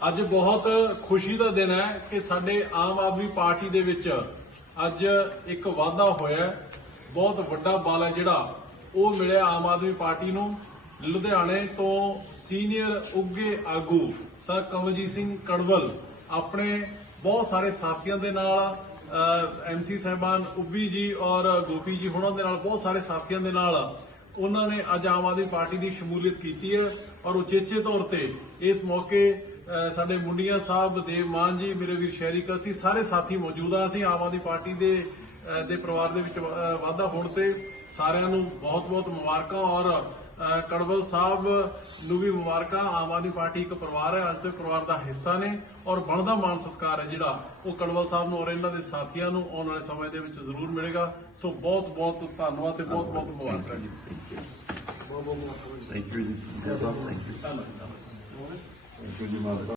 ਅੱਜ ਬਹੁਤ ਖੁਸ਼ੀ ਦਾ ਦਿਨ ਹੈ ਕਿ ਸਾਡੇ ਆਮ ਆਦਮੀ ਪਾਰਟੀ ਦੇ ਵਿੱਚ ਅੱਜ ਇੱਕ ਵਾਅਦਾ ਹੋਇਆ ਬਹੁਤ ਵੱਡਾ ਬਲ ਹੈ ਜਿਹੜਾ, ਉਹ ਮਿਲਿਆ ਆਮ ਆਦਮੀ ਪਾਰਟੀ ਨੂੰ। ਲੁਧਿਆਣੇ ਤੋਂ ਸੀਨੀਅਰ ਉੱਗੇ ਆਗੂ ਸਰ ਕਮਲਜੀਤ ਸਿੰਘ ਕੜਵਲ ਆਪਣੇ ਬਹੁਤ ਸਾਰੇ ਸਾਥੀਆਂ ਦੇ ਨਾਲ ਐਮਸੀ ਸਾਹਿਬਾਨ ਉੱਬੀ ਜੀ ਔਰ ਗੋਪੀ ਜੀ ਹੁਣਾਂ ਦੇ ਨਾਲ ਬਹੁਤ ਸਾਰੇ ਸਾਥੀਆਂ ਦੇ ਨਾਲ ਉਹਨਾਂ ਨੇ ਅੱਜ ਆਮ ਆਦਮੀ ਪਾਰਟੀ ਦੀ ਸ਼ਮੂਲੀਅਤ ਕੀਤੀ ਹੈ ਔਰ ਉਚੇਚੇ ਤੌਰ ਤੇ ਇਸ ਮੌਕੇ ਸਾਡੇ ਮੁੰਡੀਆਂ ਸਾਹਿਬ ਦੇਵ ਮਾਨ ਜੀ ਮੇਰੇ ਵੀਰ ਸ਼ਹਿਰੀ ਕਲਸੀ ਸਾਰੇ ਸਾਥੀ ਮੌਜੂਦ ਆ। ਅਸੀਂ ਆਮ ਆਦਮੀ ਪਾਰਟੀ ਦੇ ਦੇ ਪਰਿਵਾਰ ਦੇ ਵਿੱਚ ਵਾਧਾ ਹੋਣ ਤੇ ਸਾਰਿਆਂ ਨੂੰ ਬਹੁਤ-ਬਹੁਤ ਮੁਬਾਰਕਾਂ ਔਰ ਕੜਵਲ ਸਾਹਿਬ ਨੂੰ ਵੀ ਮੁਬਾਰਕਾਂ। ਆਮ ਆਦਮੀ ਪਾਰਟੀ ਇੱਕ ਪਰਿਵਾਰ ਹੈ ਅੱਜ ਦੇ ਪਰਿਵਾਰ ਦਾ ਹਿੱਸਾ ਨੇ ਔਰ ਬਣਦਾ ਮਾਨ ਸਤਿਕਾਰ ਹੈ ਜਿਹੜਾ ਉਹ ਕੜਵਲ ਸਾਹਿਬ ਨੂੰ ਔਰ ਇਹਨਾਂ ਦੇ ਸਾਥੀਆਂ ਨੂੰ ਆਉਣ ਵਾਲੇ ਸਮੇਂ ਦੇ ਵਿੱਚ ਜ਼ਰੂਰ ਮਿਲੇਗਾ। ਸੋ ਬਹੁਤ-ਬਹੁਤ ਧੰਨਵਾਦ ਤੇ ਬਹੁਤ-ਬਹੁਤ ਮੁਬਾਰਕਾਂ ਜੀ। ਥੈਂਕ ਯੂ ਜੀ ਬਹੁਤ ਬਹੁਤ ਥੈਂਕ ਯੂ ਧੰਨਵਾਦ ਥੈਂਕ ਯੂ ਜੀ ਮਾਤਾ